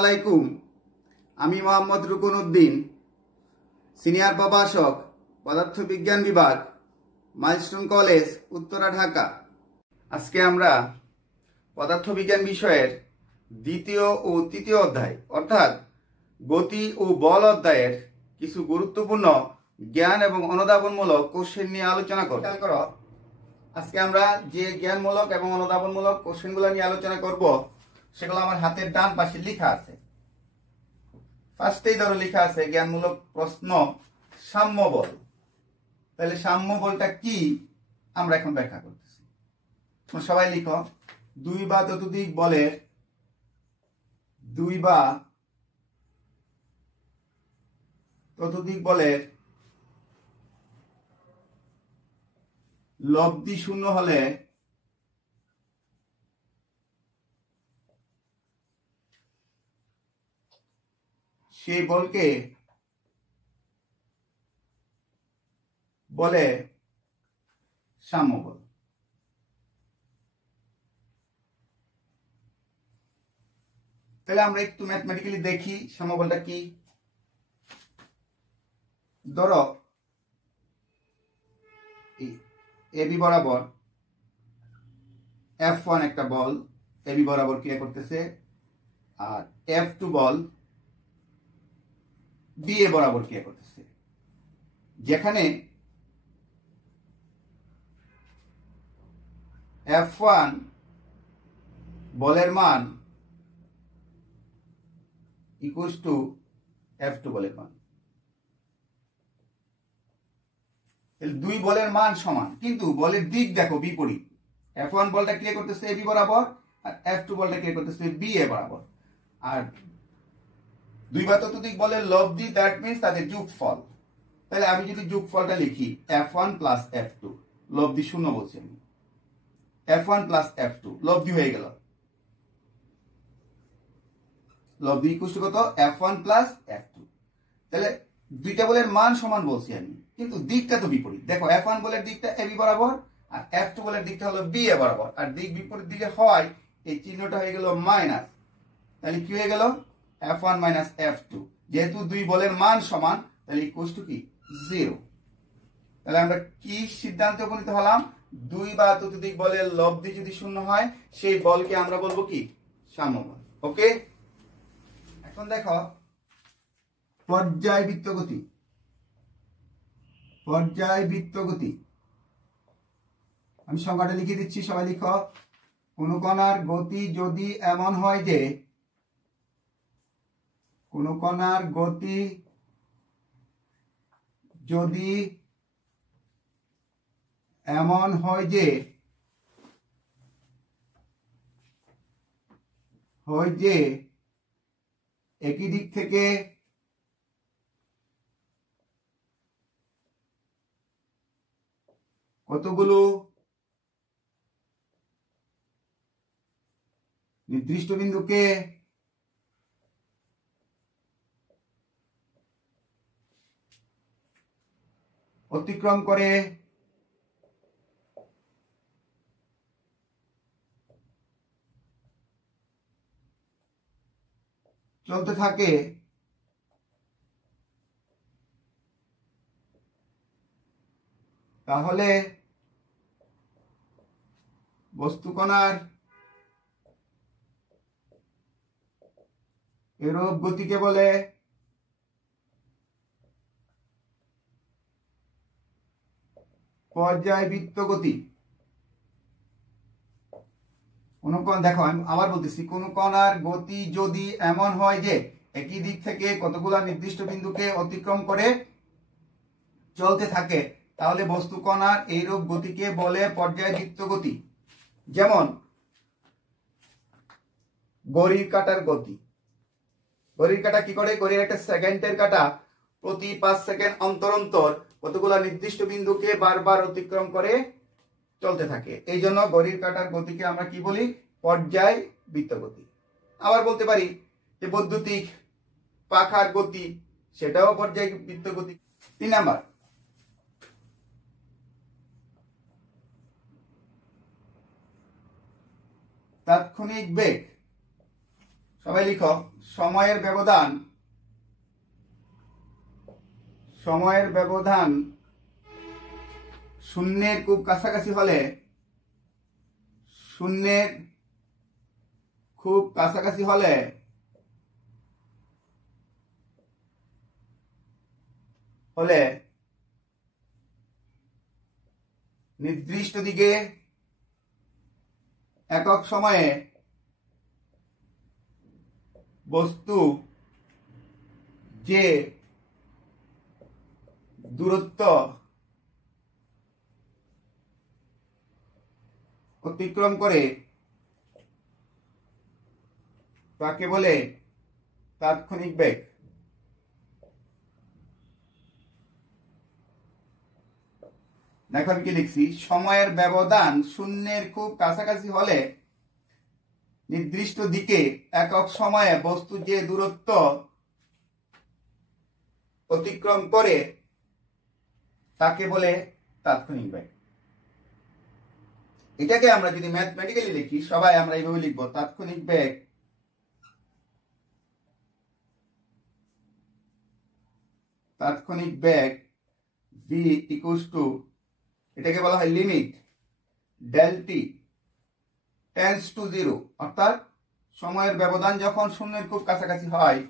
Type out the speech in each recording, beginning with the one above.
আলাইকুম। আমি মোহাম্মদ রুকন উদ্দিন, সিনিয়র প্রভাষক, পদার্থবিজ্ঞান বিভাগ, মাইলস্টোন কলেজ, উত্তরা, ঢাকা। আজকে আমরা পদার্থবিজ্ঞান বিষয়ের দ্বিতীয় ও তৃতীয় অধ্যায় অর্থাৎ গতি ও বল অধ্যায়ের কিছু গুরুত্বপূর্ণ জ্ঞান এবং অনুধাবনমূলক কোশ্চেন নিয়ে আলোচনা করব। খেয়াল করো, আজকে আমরা যে জ্ঞানমূলক এবং অনুধাবনমূলক কোশ্চেনগুলো নিয়ে আলোচনা করব সেগুলো আমার হাতের ডান পাশে লেখা আছে। ফার্স্টেই ধরো লেখা আছে জ্ঞানমূলক প্রশ্ন সাম্য বল। তাহলে সাম্য বলটা কি আমরা এখন ব্যাখ্যা করতেছি। সবাই লিখো, দুই বা ততোধিক বলের লব্ধি শূন্য হলে সেই বলকে বলে সাম্য বল। তাহলে আমরা একটু ম্যাথমেটিক্যালি দেখি সাম্য বলটা কি। ধরো এবি বরাবর F1 একটা বল এবি বরাবর ক্রিয়া করতেছে, আর F2 বল BA বরাবর ক্রিয়া করতেছে। যেখানে F1 বলের মান ইকুয়ালস টু F2 বলের মান। দুই বলের মান সমান, কিন্তু বলের দিক দেখো বিপরীত। F1 বলটা ক্রিয়া করতেছে এবি বরাবর, আর F2 বলটা ক্রিয়া করতেছে BA বরাবর। আর দুই বা ততোধিক বলের লব্ধি, দ্যাট মিন্স তাদের যোগফল। তাহলে আমি যদি যোগফলটা লিখি F1 প্লাস F2, লব্ধি শূন্য বলছি আমি, F1 প্লাস F2 লব্ধি হয়ে গেল। লব্ধি ইকুয়াল টু কত? F1 plus F2। তাহলে দুইটা বলের মান সমান বলছি আমি, কিন্তু দিকটা তো বিপরীত। দেখো F1 বলের দিকটা এবি বরাবর, আর F2 বলের দিকটা হলো BA বরাবর, আর দিক বিপরীত দিকে হয় এই চিহ্নটা হয়ে গেল মাইনাস। তাহলে কি হয়ে গেল? F1 minus F2। যেহেতু দুই বলের মান সমান, তাহলে ইকুয়াল টু কি? 0। তাহলে আমরা কি সিদ্ধান্তে উপনীত হলাম? দুই বা ততোধিক বলের লব্ধি যদি শূন্য হয় সেই বলকে আমরা বলবো কি? সাম্য বল। ওকে, এখন দেখো পর্যায়বৃত্ত গতি। আমি সংজ্ঞাটা লিখে দিচ্ছি, সবাই লিখো। কোন কণার গতি যদি এমন হয় যে একই দিক থেকে কতগুলো নির্দিষ্ট বিন্দুকে অতিক্রম করে চলতে থাকে, তাহলে বস্তু কণার এরূপ গতিকে বলে পর্যায়বৃত্ত গতি। দেখো আমি আবার বলতেছি, কোন কণার গতি যদি এমন হয় যে একই দিক থেকে কতগুলো নির্দিষ্ট বিন্দুকে অতিক্রম করে চলতে থাকে, তাহলে বস্তু কণার এইরূপ গতিকে বলে পর্যায়বৃত্ত গতি। যেমন ঘড়ির কাঁটার গতি। ঘড়ির কাঁটা কি করে? ঘড়ির একটা সেকেন্ডের কাঁটা প্রতি 5 সেকেন্ড অন্তর অন্তর কতগুলো নির্দিষ্ট বিন্দুকে বারবার অতিক্রম করে চলতে থাকে। এই জন্য ঘড়ির কাঁটার গতিকে আমরা কি বলি? পর্যায়বৃত্ত গতি। আবার বলতে পারি যে বৈদ্যুতিক পাখার গতি, সেটাও পর্যায়বৃত্ত গতি। 3 নাম্বার, তাৎক্ষণিক বেগ। সবাই লিখো, সময়ের ব্যবধান শূন্যের খুব কাছাকাছি হলে, নির্দিষ্ট দিকে একক সময়ে বস্তু যে দূরত্ব অতিক্রম করে তাকে বলে তাৎক্ষণিক বেগ। দেখো আমি কি লিখছি, সময়ের ব্যবধান শূন্যের খুব কাছাকাছি হলে নির্দিষ্ট দিকে একক সময়ে বস্তু যে দূরত্ব অতিক্রম করে তাকে বলে তাৎক্ষণিক বেগ। এটাকে আমরা যদি ম্যাথমেটিক্যালি লিখি, সবাই আমরা এইভাবে লিখবো, তাৎক্ষণিক বেগ v ইকুয়ালস টু, এটাকে বলা হয় limit del t tends to 0, অর্থাৎ সময়ের ব্যবধান যখন শূন্যের খুব কাছাকাছি হয়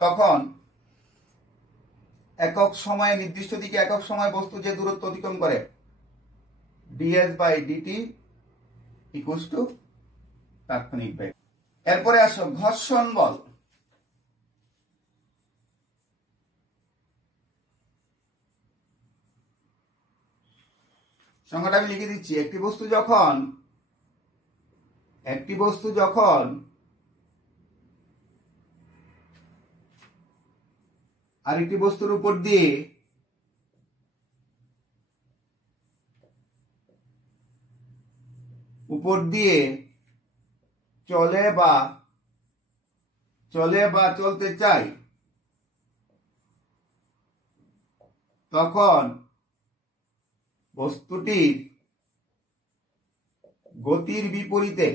তখন একক সময়ে নির্দিষ্ট দিকে একক সময় বস্তু যে দূরত্ব অতিক্রম করে ds by dt equals to তাৎক্ষণিক বেগ। এরপরে আসো ঘর্ষণ বল। সংজ্ঞাটা আমি লিখে দিচ্ছি, একটি বস্তু যখন আরেকটি বস্তুর উপর দিয়ে চলে বা চলতে চায় তখন বস্তুটির গতির বিপরীতে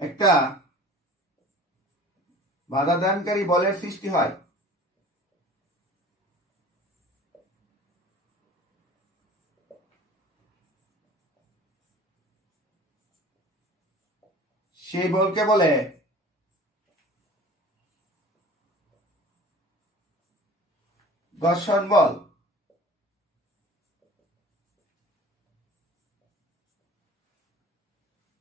একটা বাধাদানকারী বলের সৃষ্টি হয়। সেই বলকে বলে ঘর্ষণ বল।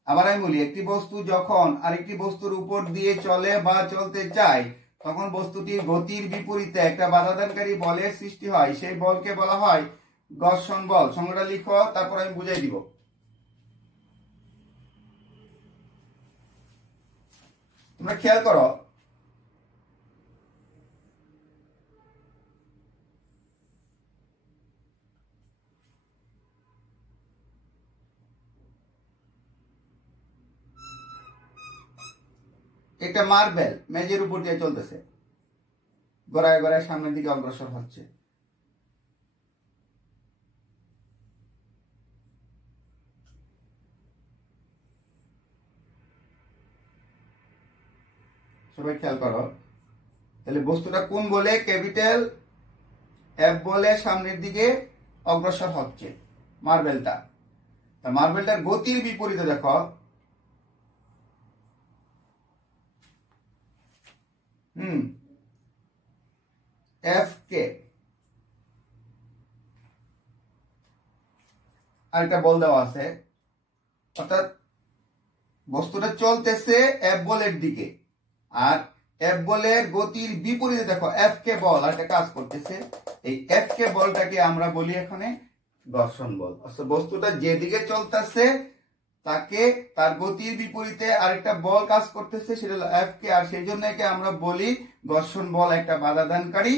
আবার আমি বলি, একটি বস্তু যখন আরেকটি বস্তুর উপর দিয়ে চলে বা চলতে চায় তখন বস্তুটির গতির বিপরীতে একটা বাধাদানকারী বলের সৃষ্টি হয়, সেই বলকে বলা হয় ঘর্ষণ বল। সংজ্ঞাটা লিখো, তারপর আমি বুঝাই দিব। তোমরা খেয়াল করো, একটা মার্বেল মেজের উপর দিয়ে চলতেছে, গড়ায় গড়ায় সামনের দিকে অগ্রসর হচ্ছে। সবাই খেয়াল করো, তাহলে বস্তুটা কোন বলে, ক্যাপিটাল এফ বলে সামনের দিকে অগ্রসর হচ্ছে মার্বেলটা। মার্বেলটার গতির বিপরীতে দেখো এফ কে আরেকটা বল দেওয়া আছে, অর্থাৎ বস্তুটা চলতেছে এফ বলের দিকে, আর এফ বলের গতির বিপরীতে দেখো এফ কে বল একটা কাজ করতেছে। এই এফ কে বলটাকে আমরা বলি এখানে ঘর্ষণ বল। অর্থাৎ বস্তুটা যেদিকে চলতেছে তাকে তার গতির বিপরীতে আরেকটা বল কাজ করতেছে, সেটা হলো এফ কে, আর সেই জন্য একে আমরা বলি ঘর্ষণ বল, একটা বাধাদানকারী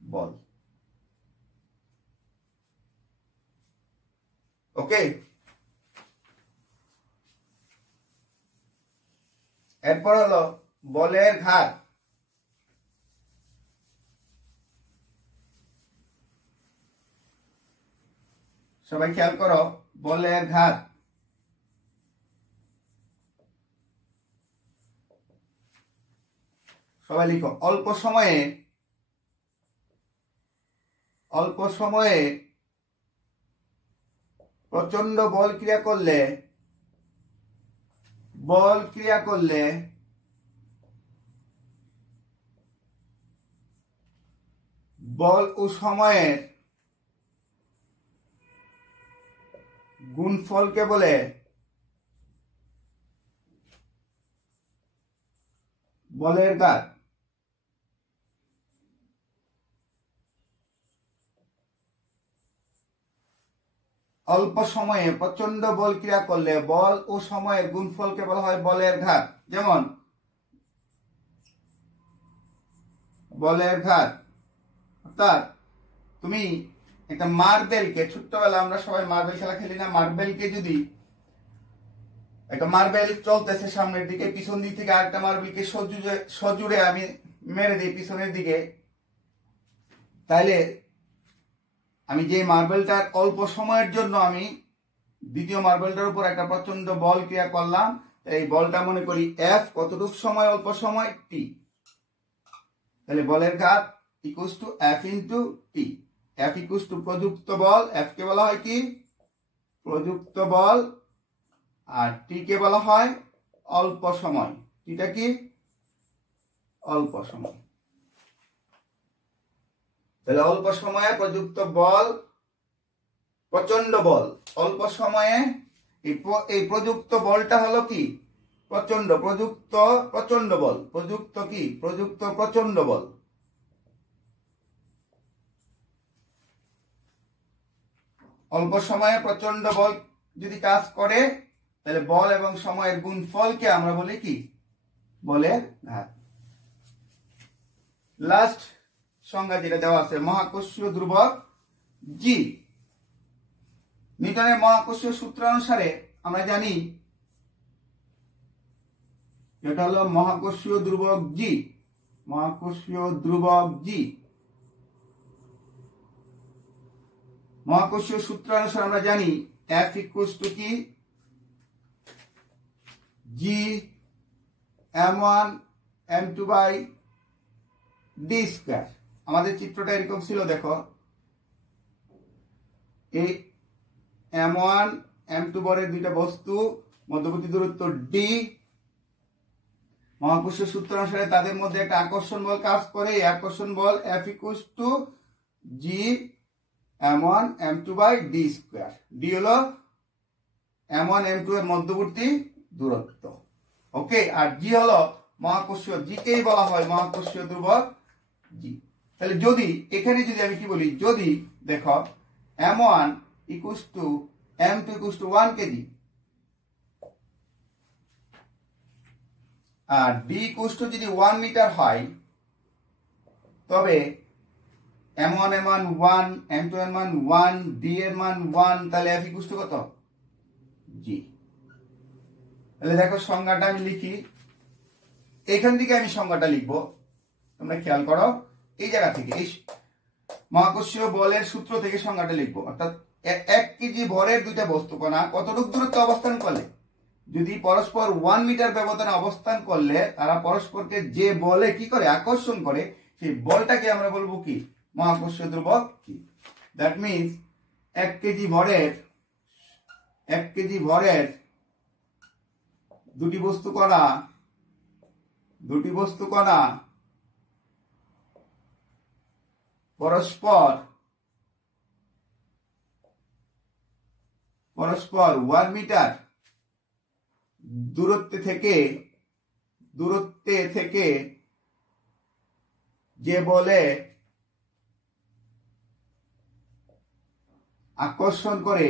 বল। ওকে, এরপর হলো বলের ঘাত। সবাই খেয়াল করো, বলের ঘাত। সবাই লিখো, অল্প সময়ে প্রচন্ড বল ক্রিয়া করলে বল ও সময়ের গুণফলকে বলে বলের ঘাত। অল্প সময়ে প্রচন্ড বল ক্রিয়া করলে বল ও সময়ের গুণফলকে বলা হয় বলের ঘাত। যেমন বলের ঘাত অর্থাৎ তুমি একটা মার্বেলকে, ছোট্টবেলা আমরা সবাই মার্বেল খেলা খেলি না, মার্বেলকে যদি একটা মার্বেল চলতেছে সামনের দিকে, পিছন দিক থেকে আরেকটা মার্বেলকে সজুড়ে আমি মেরে দিই পিছনের দিকে, তাইলে আমি যে মার্বেলটার অল্প সময়ের জন্য আমি দ্বিতীয় মার্বেলটার উপর একটা প্রচন্ড বল ক্রিয়া করলাম, এই বলটা মনে করি এফ, কতটুকু সময়, অল্প সময় টি। তাহলে বলের ঘাত equals to F into T. F equals two প্রযুক্ত বল, এফ কে বলা হয় কি প্রযুক্ত বল, আর টি কে বলা হয় অল্প সময়। টিটা কি অল্প সময়। তাহলে অল্প সময়ে প্রযুক্ত বল, প্রচন্ড বল, অল্প সময়ে এই প্রযুক্ত বলটা হলো কি প্রচন্ড, প্রচন্ড বল, প্রযুক্ত কি প্রযুক্ত প্রচন্ড বল। অল্প সময়ে প্রচন্ড বল যদি কাজ করে তাহলে বল এবং সময়ের গুণফলকে আমরা বলি কি বলের ঘাত। লাস্ট সংজ্ঞা যেটা দেওয়া আছে, মহাকর্ষীয় ধ্রুবক জি। নিউটনের মহাকর্ষীয় সূত্র অনুসারে আমরা জানি এটা হলো মহাকর্ষীয় ধ্রুবক জি। মহাকর্ষীয় ধ্রুবক জি, মহাকর্ষীয় সূত্র অনুসারে আমরা জানি এফ ইকুয়ালস টু কি জি m1 m2 by D square. আমাদের চিত্রটা এরকম ছিল, দেখো এই m1 m2 বরের দুইটা বস্তু, মধ্যবর্তী দূরত্ব ডি। মহাকর্ষীয় সূত্র অনুসারে তাদের মধ্যে একটা আকর্ষণ বল কাজ করে, এই আকর্ষণ বল F equals to G m1 m2 by D square. D হলো m1 m2 এর মধ্যবর্তী দূরত্ব, ওকে। আর জি হলো মহাকর্ষীয়, জি কেই বলা হয় মহাকর্ষীয় ধ্রুবক জি। তাহলে যদি এখানে যদি আমি কি বলি, যদি দেখো m1 equals to m2 equals to 1 kg আর d ইকুয়ালস টু যদি 1 মিটার হয়, তবে m1 এর মান 1, m2 এর মান 1, d এর মান 1, তাহলে f ইকুয়ালস টু কত g। তাহলে দেখো সংজ্ঞাটা আমি লিখি, এখান থেকে আমি সংজ্ঞাটা লিখবো, তোমরা খেয়াল করো এই জায়গা থেকে, এই মহাকর্ষীয় বলের সূত্র থেকে সংজ্ঞাটা লিখবো। অর্থাৎ 1 কেজি ভরের দুইটা বস্তু কণা কতটুকু দূরত্বে অবস্থান করলে, যদি পরস্পর 1 মিটার ব্যবধানে অবস্থান করলে তারা পরস্পরকে যে বলে কি করে আকর্ষণ করে, সেই বলটাকে আমরা বলবো কি মহাকর্ষীয় ধ্রুবক কি। দ্যাট মিনস 1 কেজি ভরের দুটি বস্তু কণা পরস্পর 1 মিটার দূরত্বে থেকে যে বলে আকর্ষণ করে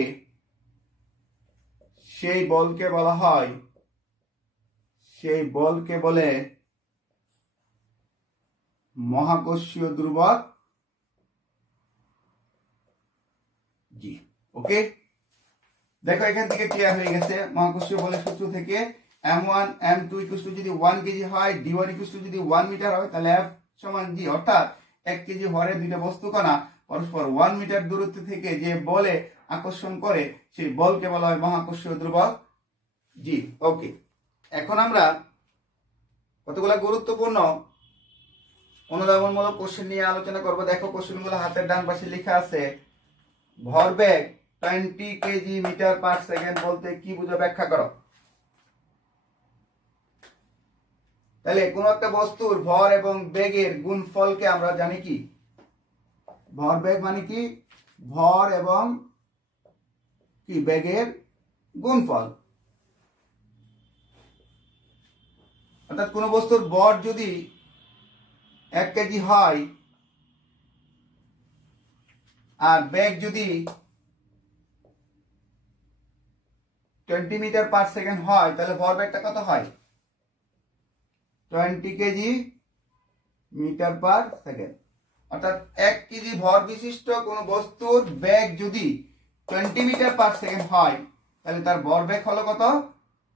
সেই বলকে বলে মহাকর্ষীয় ধ্রুবক জি, ওকে। দেখো এখান থেকে ক্লিয়ার হয়ে গেছে, মহাকর্ষীয় বলের সূত্র থেকে m1 m2 ইকুয়াল টু যদি 1 কেজি হয়, d1 ইকুয়াল টু যদি 1 মিটার হয়, তাহলে f সমান g। অর্থাৎ 1 কেজি ভরের দুইটা বস্তু কণা পরস্পর 1 মিটার দূরত্ব থেকে যে বলে আকর্ষণ করে সেই বলকে বলা হয় মহাকর্ষীয় ধ্রুবক জি। ওকে, এখন আমরা কতগুলো গুরুত্বপূর্ণ অনুধাবনমূলক কোশ্চেন নিয়ে আলোচনা করব। দেখো কোশ্চেনগুলো হাতের ডান পাশে লেখা আছে। ভরবেগ 20 কেজি মিটার পার সেকেন্ড বলতে কি বুঝো, ব্যাখ্যা করো। তাহলে কোন একটা বস্তুর ভর এবং বেগের গুণফলকে আমরা জানি কি? ভরবেগ মানে কি? ভর এবং কি বেগের গুণফল। অর্থাৎ কোন বস্তুর ভর যদি 1 কেজি হয় আর বেগ যদি 20 মিটার পার সেকেন্ড হয়, তাহলে ভরবেগটা কত হয়? 20 কেজি মিটার পার সেকেন্ড। অর্থাৎ 1 কেজি ভর বিশিষ্ট কোন বস্তুর বেগ যদি 20 মিটার পার সেকেন্ড হয়, তাহলে তার ভরবেগ হলো কত?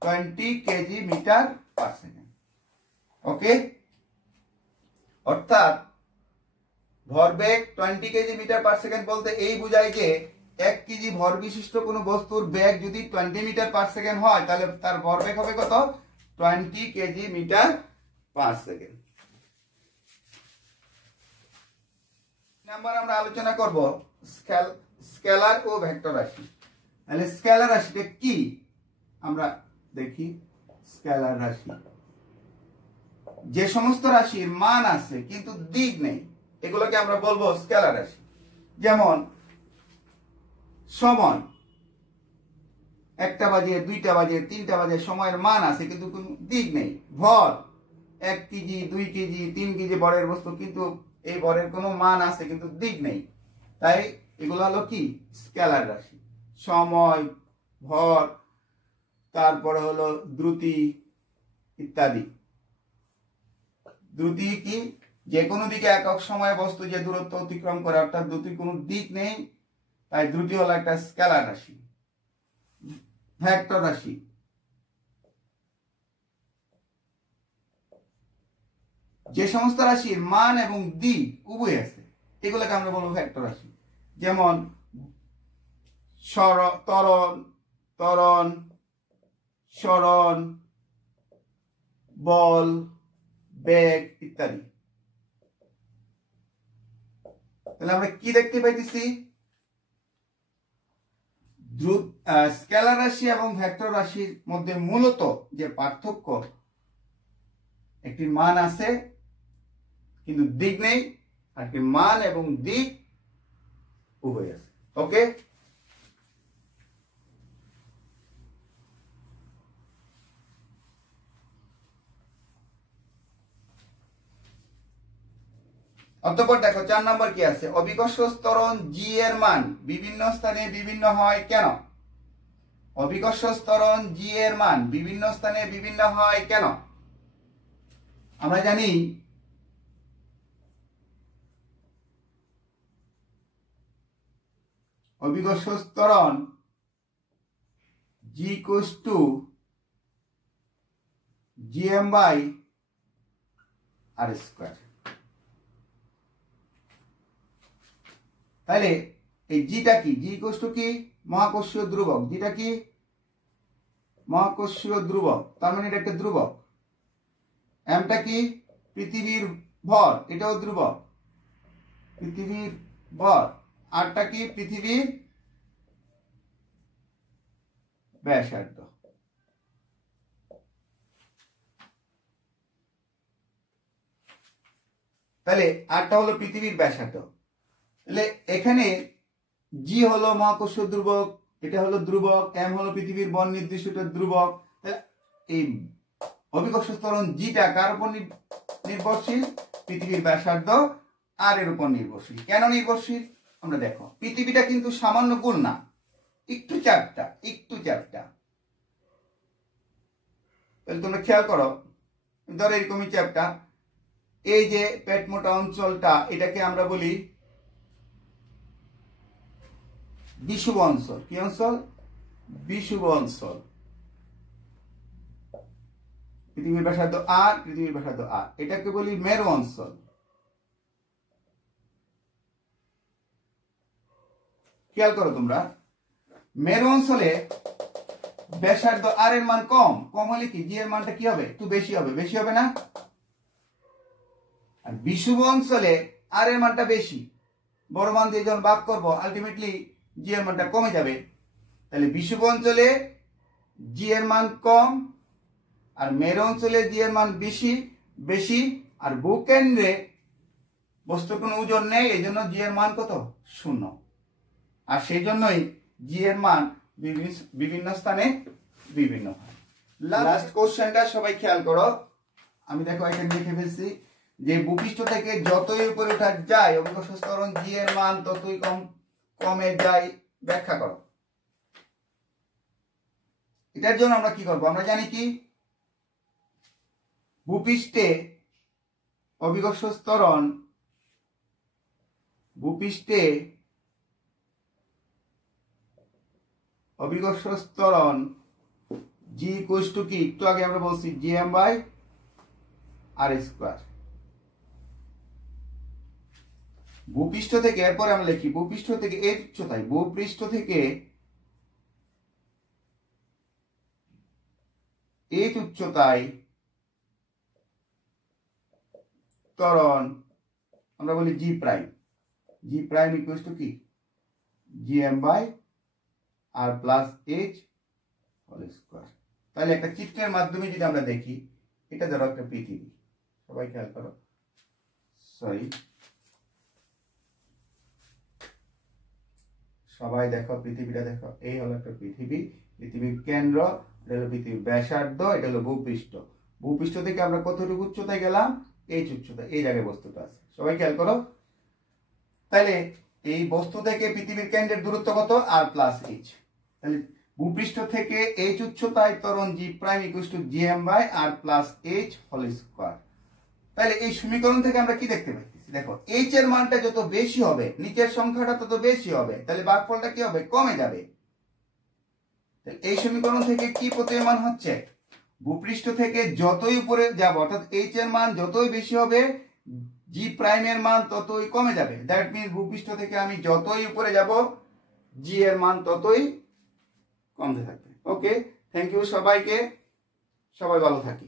20 কেজি মিটার পার সেকেন্ড। ওকে, অর্থাৎ ভরবেগ 20 কেজি মিটার পার সেকেন্ড বলতে এই বোঝায় যে 1 কেজি ভর বিশিষ্ট কোন বস্তুর বেগ যদি 20 মিটার পার সেকেন্ড হয়, তাহলে তার ভরবেগ হবে কত? 20 kg metre per second. Number আমরা আলোচনা করব স্কেলার ও ভেক্টর রাশি। তাহলে স্কেলার রাশিটা কি আমরা দেখি। স্কেলার রাশি যে সমস্ত রাশির মান আছে কিন্তু দিক নেই, এগুলোকে আমরা বলবো স্কেলার রাশি। যেমন সময়, 1টা বাজে, 2টা বাজে, 3টা বাজে, সময়ের মান আছে কিন্তু কোনো দিক নেই। ভর 1 কেজি, 2 কেজি, 3 কেজি ভরের বস্তু, কিন্তু এই ভরের কোনো মান আছে কিন্তু দিক নেই। তাই এগুলো হলো কি? স্কেলার রাশি। সময়, ভর, তারপরে হলো দ্রুতি ইত্যাদি। দ্রুতি কি? যে কোনো দিকে একক সময়ে বস্তু যে দূরত্ব অতিক্রম করে, অর্থাৎ দ্রুতির কোনো দিক নেই, তাই দ্রুতি হলো একটা স্কেলার রাশি। ভেক্টর রাশি যে সমস্ত রাশির মান এবং দিক উভয় আছে, এগুলোকে আমরা বলবো ভেক্টর রাশি। যেমন ত্বরণ, সরণ, বল, বেগ ইত্যাদি। তাহলে আমরা কি দেখতে পাইতেছি? স্কেলার রাশি এবং ভেক্টর রাশির মধ্যে মূলত যে পার্থক্য, একটি মান আছে কিন্তু দিক নেই, আর একটি মান এবং দিক উভয় আছে। ওকে, অতঃপর দেখো 4 নম্বর কি আছে। অভিকর্ষ ত্বরণ জি এর মান বিভিন্ন স্থানে বিভিন্ন হয় কেন? অভিকর্ষ ত্বরণ জি এর মান বিভিন্ন স্থানে বিভিন্ন হয় কেন? আমরা জানি অভিকর্ষ ত্বরণ G equals to gm by R square. তাহলে এই জিটা কি? জি ইকুয়ালস টু কি? মহাকর্ষীয় ধ্রুবক। জিটা কি? মহাকর্ষীয় ধ্রুবক, তার মানে এটা একটা ধ্রুবক। এমটা কি? পৃথিবীর ভর, এটাও ধ্রুবক, পৃথিবীর ভর। আরটা কি? পৃথিবীর ব্যাসার্ধ। তাহলে আরটা হলো পৃথিবীর ব্যাসার্ধ। তাহলে এখানে জি হলো মহাকর্ষীয় ধ্রুবক, এটা হলো ধ্রুবক, এম হলো পৃথিবীর বল নির্দিষ্ট ধ্রুবক। এই অভিকর্ষ ত্বরণ জিটা কার উপর নির্ভরশীল? পৃথিবীর ব্যাসার্ধ আর এর উপর নির্ভরশীল। কেন নির্ভরশীল? আমরা দেখো, পৃথিবীটা কিন্তু সামান্য গোল না, একটু চ্যাপ্টা, একটু চ্যাপ্টা। তাহলে তোমরা খেয়াল করো, ধরো এরকমই চ্যাপ্টা। এই যে পেট মোটা অঞ্চলটা, এটাকে আমরা বলি বিষুব অঞ্চল। কি অঞ্চল? বিষুব অঞ্চল। পৃথিবীর ব্যাসার্ধ আর, পৃথিবীর ব্যাসার্ধ আর, এটাকে বলি মেরু অঞ্চল। খেয়াল করো তোমরা, মেরু অঞ্চলে ব্যাসার্ধ আর এর মান কম, কম হলে কি জি এর মানটা কি হবে, একটু বেশি হবে, বেশি হবে না? আর বিষুব অঞ্চলে আর এর মানটা বেশি, বড় মান দিয়ে যখন ভাগ করবো আলটিমেটলি জি এর মানটা কমে যাবে। তাহলে বিষুব অঞ্চলে জি এর মান কম, আর মেরু অঞ্চলে জি এর মান বেশি বেশি, আর ভূকেন্দ্রে বস্তুর কোনো ওজন নেই, এই জন্য জি এর মান কত, 0। আর সেই জন্যই জি এর মান বিভিন্ন স্থানে বিভিন্ন হয়। লাস্ট কোশ্চেনটা সবাই খেয়াল করো, আমি দেখো এখানে লিখে ফেলছি যে ভূপৃষ্ঠ থেকে যতই উপরে ওঠা যায় অভিকর্ষ ত্বরণ জি এর মান ততই কমে যায়, ব্যাখ্যা করো। এটার জন্য আমরা কি করব, আমরা জানি কি ভূপৃষ্ঠে অভিকর্ষ ত্বরণ, ভূপৃষ্ঠে অভিকর্ষ ত্বরণ জি ইকুয়ালস টু কি, একটু আগে আমরা বলছি G M by R square. ভূপৃষ্ঠ থেকে, এরপরে আমরা লিখি ভূপৃষ্ঠ থেকে এই উচ্চতায়, ভূপৃষ্ঠ থেকে এই উচ্চতায় ত্বরণ আমরা বলি G prime, G prime equals to কি G M by R plus H whole square. তাহলে একটা চিত্রের মাধ্যমে যদি আমরা দেখি, এটা ধরো একটা পৃথিবী, সবাই খেয়াল করো, সবাই দেখো পৃথিবীটা দেখো, এই হলো একটা পৃথিবী, পৃথিবীর কেন্দ্র, এটা হলো পৃথিবীর ব্যাসার্ধ, এটা হলো ভূপৃষ্ঠ। ভূপৃষ্ঠ থেকে আমরা কতটুকু উচ্চতায় গেলাম, এইচ উচ্চতায়, এই জায়গায় বস্তুটা আছে, সবাই খেয়াল করো। তাহলে এই বস্তু থেকে পৃথিবীর কেন্দ্রের দূরত্ব কত, আর প্লাস এইচ। তাহলে ভূপৃষ্ঠ থেকে এইচ উচ্চতায় ত্বরণ G prime equals to G M by R plus H whole square. তাহলে এই সমীকরণ থেকে আমরা কি দেখতে পাইতেছি, দেখো এইচ এর মানটা যত বেশি হবে নিচের সংখ্যাটা তত বেশি হবে, তাহলে ভাগফলটা কি হবে, কমে যাবে। এই সমীকরণ থেকে কি প্রতীয়মান হচ্ছে, ভূপৃষ্ঠ থেকে যতই উপরে যাব অর্থাৎ এইচ এর মান যতই বেশি হবে জি প্রাইম এর মান ততই কমে যাবে। দ্যাট মিন্স ভূপৃষ্ঠ থেকে আমি যতই উপরে যাব জি এর মান ততই কমতে থাকবে। ওকে, থ্যাংক ইউ সবাইকে, সবাই ভালো থাকি।